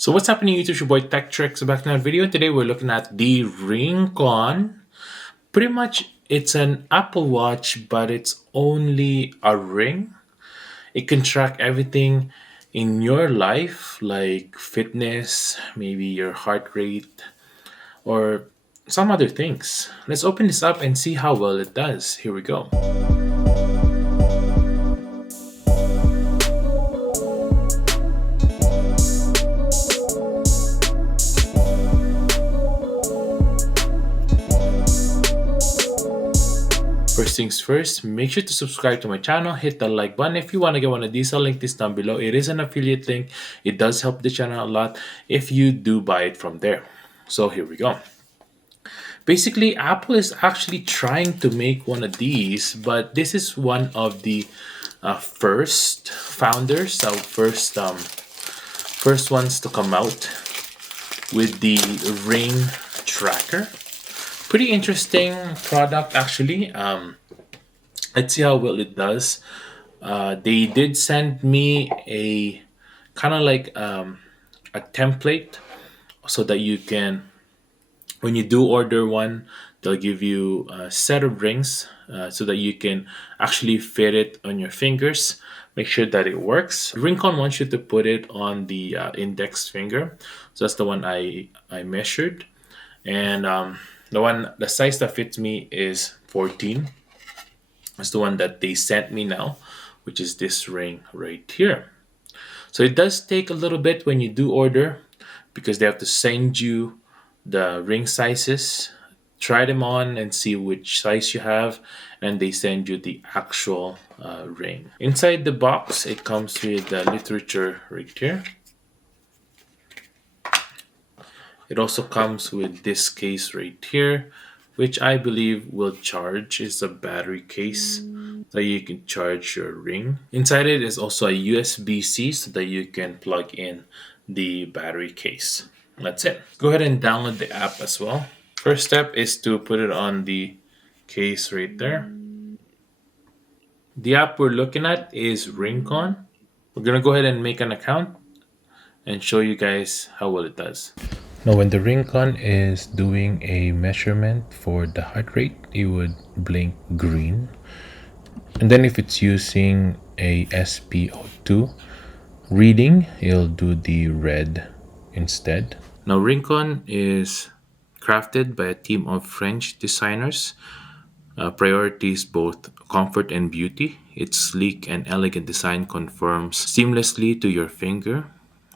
So what's happening YouTube? It's your boy Tech Tricks back in our video. Today we're looking at the RingConn. Pretty much it's an Apple Watch, but it's only a ring. It can track everything in your life, like fitness, maybe your heart rate, or some other things. Let's open this up and see how well it does. Here we go. First things first, make sure to subscribe to my channel, hit the like button if you want to get one of these. I'll link this down below. It is an affiliate link. It does help the channel a lot if you do buy it from there. So here we go. Basically, Apple is actually trying to make one of these, but this is one of the first founders, first ones to come out with the Ring tracker. Pretty interesting product actually. Let's see how well it does. They did send me a kind of like a template so that you can, when you do order one, they'll give you a set of rings so that you can actually fit it on your fingers. Make sure that it works. RingConn wants you to put it on the index finger. So that's the one I measured. And the size that fits me is 14. That's the one that they sent me now, which is this ring right here. So it does take a little bit when you do order because they have to send you the ring sizes, try them on and see which size you have, and they send you the actual ring. Inside the box, it comes with the literature right here. It also comes with this case right here, which I believe will charge. It's a battery case so you can charge your ring. Inside it is also a USB-C so that you can plug in the battery case. That's it. Go ahead and download the app as well. First step is to put it on the case right there. The app we're looking at is RingConn. We're gonna go ahead and make an account and show you guys how well it does. Now, when the RingConn is doing a measurement for the heart rate, it would blink green. And then if it's using a SpO2 reading, it'll do the red instead. Now, RingConn is crafted by a team of French designers. Priorities both comfort and beauty. Its sleek and elegant design conforms seamlessly to your finger,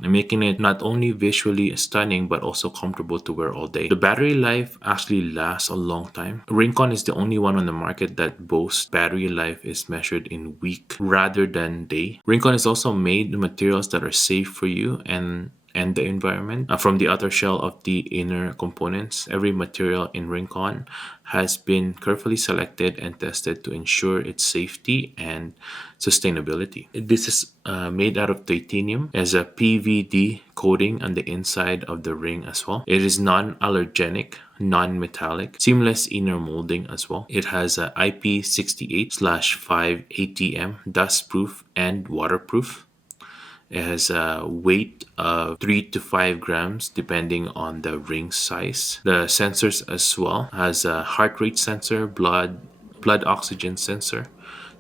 making it not only visually stunning but also comfortable to wear all day. The battery life actually lasts a long time. RingConn is the only one on the market that boasts battery life is measured in week rather than day. RingConn is also made with materials that are safe for you and the environment. From the outer shell of the inner components, every material in RingConn has been carefully selected and tested to ensure its safety and sustainability. This is made out of titanium, as a PVD coating on the inside of the ring as well. It is non-allergenic, non-metallic, seamless inner molding as well. It has a IP68/5 ATM, dust-proof and waterproof. It has a weight of 3 to 5 grams depending on the ring size. The sensors as well has a heart rate sensor, blood oxygen sensor,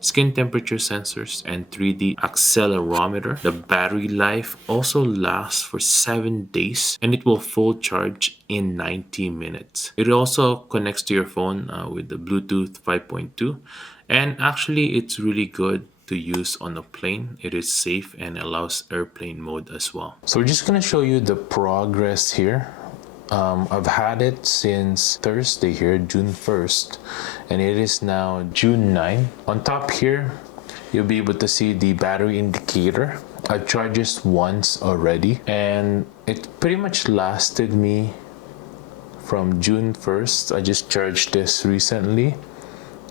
skin temperature sensors, and 3D accelerometer. The battery life also lasts for 7 days and it will full charge in 90 minutes. It also connects to your phone with the Bluetooth 5.2, and actually it's really good to use on a plane. It is safe and allows airplane mode as well. So we're just going to show you the progress here. I've had it since Thursday here, June 1st, and it is now June 9. On top here, you'll be able to see the battery indicator. I charged this once already, and it pretty much lasted me from June 1st. I just charged this recently,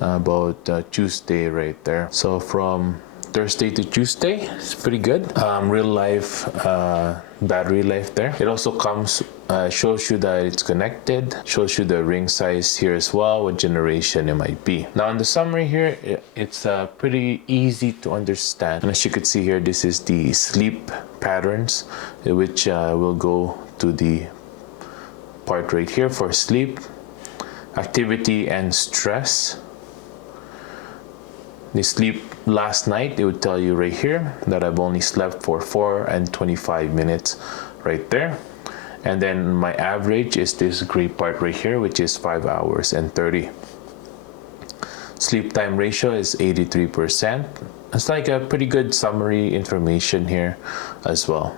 about Tuesday right there. So from Thursday to Tuesday, it's pretty good. Real life battery life there. It also comes, shows you that it's connected, shows you the ring size here as well, what generation it might be. Now in the summary here, it's pretty easy to understand. And as you can see here, this is the sleep patterns, which will go to the part right here for sleep, activity, and stress. The sleep last night, it would tell you right here that I've only slept for 4 and 25 minutes right there. And then my average is this gray part right here, which is 5 hours and 30. Sleep time ratio is 83%. It's like a pretty good summary information here as well.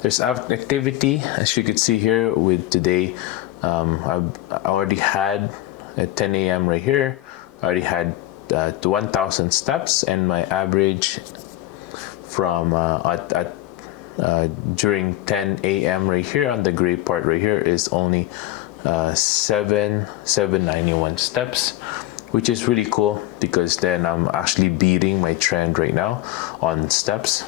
There's activity, as you can see here with today. I already had at 10 a.m. right here, I already had to 1,000 steps, and my average from during 10 a.m. right here on the gray part right here is only 791 steps, which is really cool because then I'm actually beating my trend right now on steps.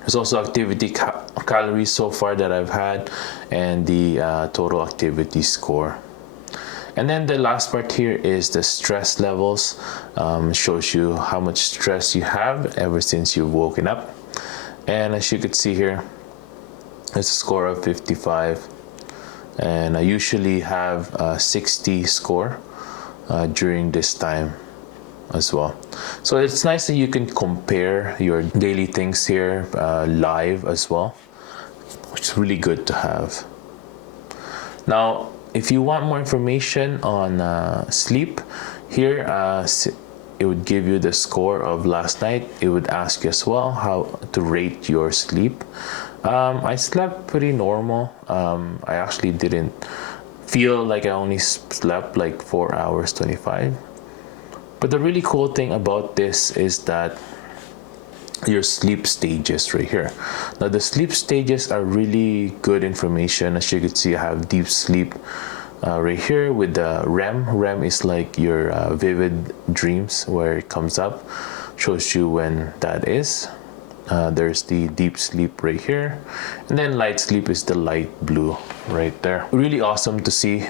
There's also activity calories so far that I've had, and the total activity score. And then the last part here is the stress levels. Shows you how much stress you have ever since you've woken up. And as you can see here, it's a score of 55. And I usually have a 60 score during this time as well. So it's nice that you can compare your daily things here live as well, which is really good to have. Now, if you want more information on sleep, here it would give you the score of last night. It would ask you as well how to rate your sleep. I slept pretty normal. I actually didn't feel like I only slept like 4 hours 25. But the really cool thing about this is that your sleep stages right here. Now the sleep stages are really good information. As you can see, I have deep sleep right here with the REM. REM is like your vivid dreams, where it comes up, shows you when that is. There's the deep sleep right here, and then light sleep is the light blue right there. Really awesome to see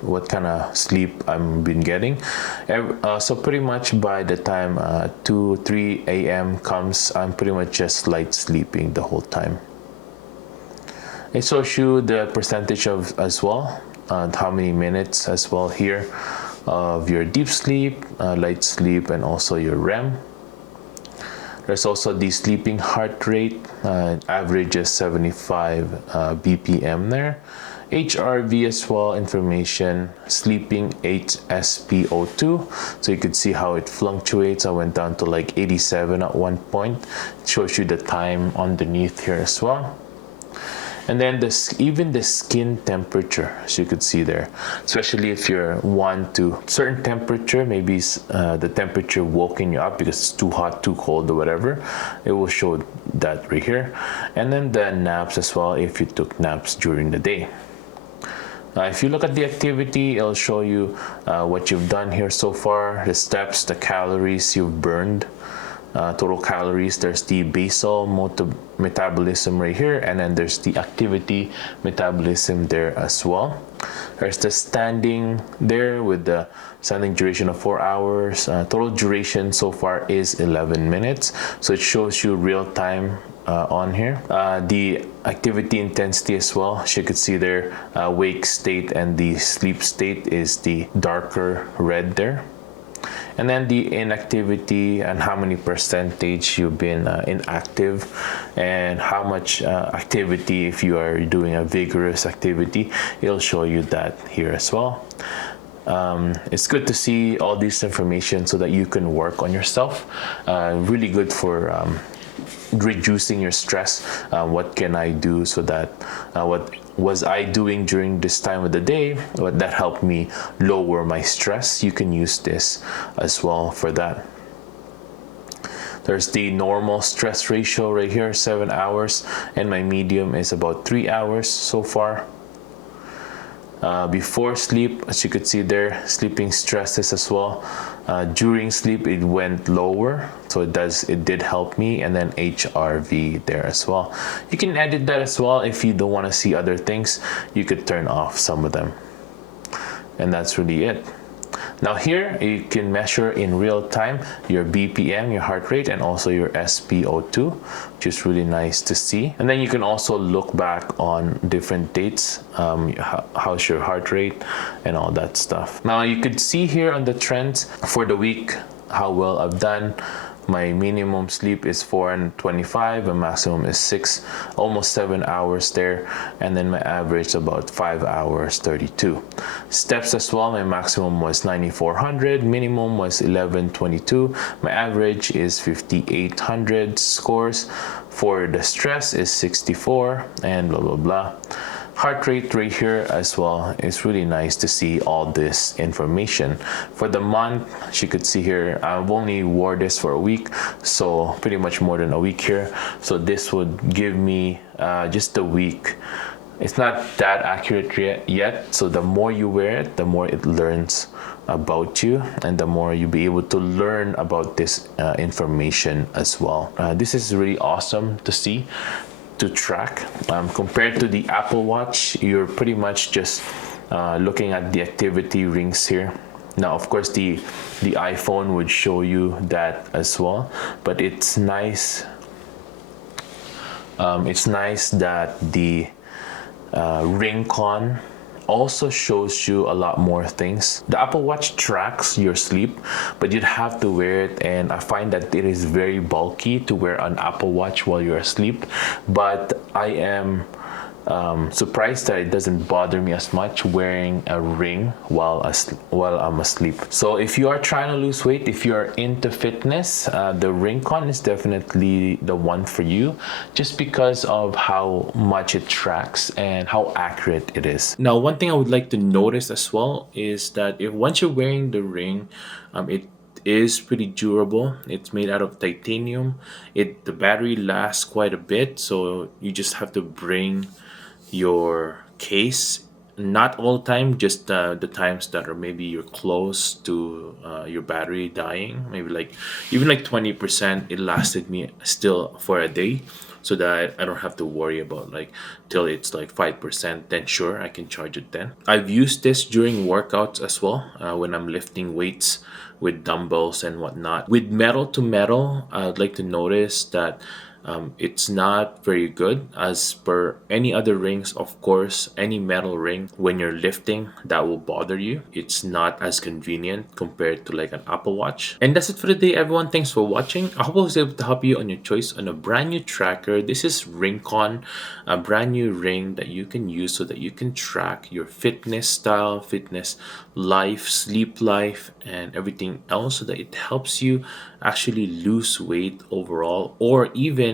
what kind of sleep I've been getting. So pretty much by the time 2-3 a.m. comes, I'm pretty much just light sleeping the whole time. It shows you the percentage of as well, how many minutes as well here of your deep sleep, light sleep, and also your REM. There's also the sleeping heart rate, average is 75 BPM there. HRV as well, information, sleeping HSPO2. So you could see how it fluctuates. I went down to like 87 at one point. It shows you the time underneath here as well. And then even the skin temperature, as you could see there, especially if you're one to certain temperature, maybe the temperature woken you up because it's too hot, too cold, or whatever, it will show that right here. And then the naps as well, if you took naps during the day. If you look at the activity, it'll show you what you've done here so far, the steps, the calories you've burned. Total calories. There's the basal metabolism right here, and then there's the activity metabolism there as well. There's the standing there with the standing duration of 4 hours. Total duration so far is 11 minutes, so it shows you real time on here. The activity intensity as well, as you could see there, wake state and the sleep state is the darker red there. And then the inactivity and how many percentage you've been inactive, and how much activity if you are doing a vigorous activity, it'll show you that here as well. It's good to see all this information so that you can work on yourself. Really good for reducing your stress. What can I do so that what was I doing during this time of the day, what that helped me lower my stress? You can use this as well for that. There's the normal stress ratio right here, 7 hours, and my medium is about 3 hours so far. Before sleep, as you could see there, sleeping stresses as well. During sleep, it went lower, so it did help me. And then HRV there as well. You can edit that as well. If you don't want to see other things, you could turn off some of them. And that's really it. Now here you can measure in real time your BPM, your heart rate, and also your SpO2, which is really nice to see. And then you can also look back on different dates, how's your heart rate and all that stuff. Now you could see here on the trends for the week how well I've done. My minimum sleep is 4:25, my maximum is 6, almost 7 hours there, and then my average about 5 hours 32. Steps as well, my maximum was 9,400, minimum was 1122, my average is 5,800 scores. For the stress is 64, and blah blah blah. Heart rate right here as well. It's really nice to see all this information. For the month, as you could see here, I've only wore this for a week, so pretty much more than a week here. So this would give me just a week. It's not that accurate yet, so the more you wear it, the more it learns about you, and the more you'll be able to learn about this information as well. This is really awesome to see, to track. Compared to the Apple Watch, you're pretty much just looking at the activity rings here. Now of course the iPhone would show you that as well, but it's nice that the RingConn also shows you a lot more things. The Apple Watch tracks your sleep, but you'd have to wear it, and I find that it is very bulky to wear an Apple Watch while you're asleep. But I am surprised that it doesn't bother me as much wearing a ring while I'm asleep. So if you are trying to lose weight, if you are into fitness, the RingConn is definitely the one for you, just because of how much it tracks and how accurate it is. Now, one thing I would like to notice as well is that if once you're wearing the ring, it is pretty durable. It's made out of titanium. The battery lasts quite a bit, so you just have to bring your case, not all the time, just the times that are maybe you're close to your battery dying, maybe like even like 20%. It lasted me still for a day, so that I don't have to worry about like till it's like 5%, then sure I can charge it then. I've used this during workouts as well, when I'm lifting weights with dumbbells and whatnot. With metal to metal, I'd like to notice that it's not very good as per any other rings. Of course, any metal ring, when you're lifting, that will bother you. It's not as convenient compared to like an Apple Watch. And that's it for today, everyone. Thanks for watching. I hope I was able to help you on your choice on a brand new tracker. This is RingConn, a brand new ring that you can use so that you can track your fitness style, fitness life, sleep life, and everything else, so that it helps you actually lose weight overall, or even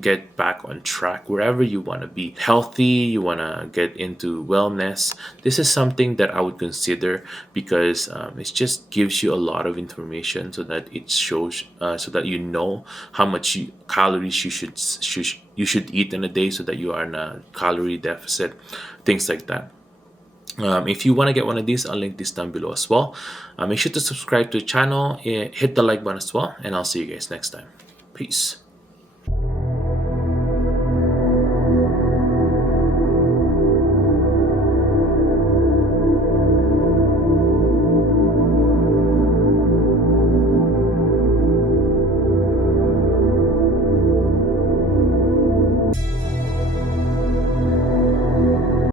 get back on track wherever you want to be healthy, you want to get into wellness. This is something that I would consider, because it just gives you a lot of information, so that it shows so that you know how much calories you should eat in a day, so that you are in a calorie deficit, things like that. If you want to get one of these, I'll link this down below as well. Make sure to subscribe to the channel, hit the like button as well, and I'll see you guys next time. Peace.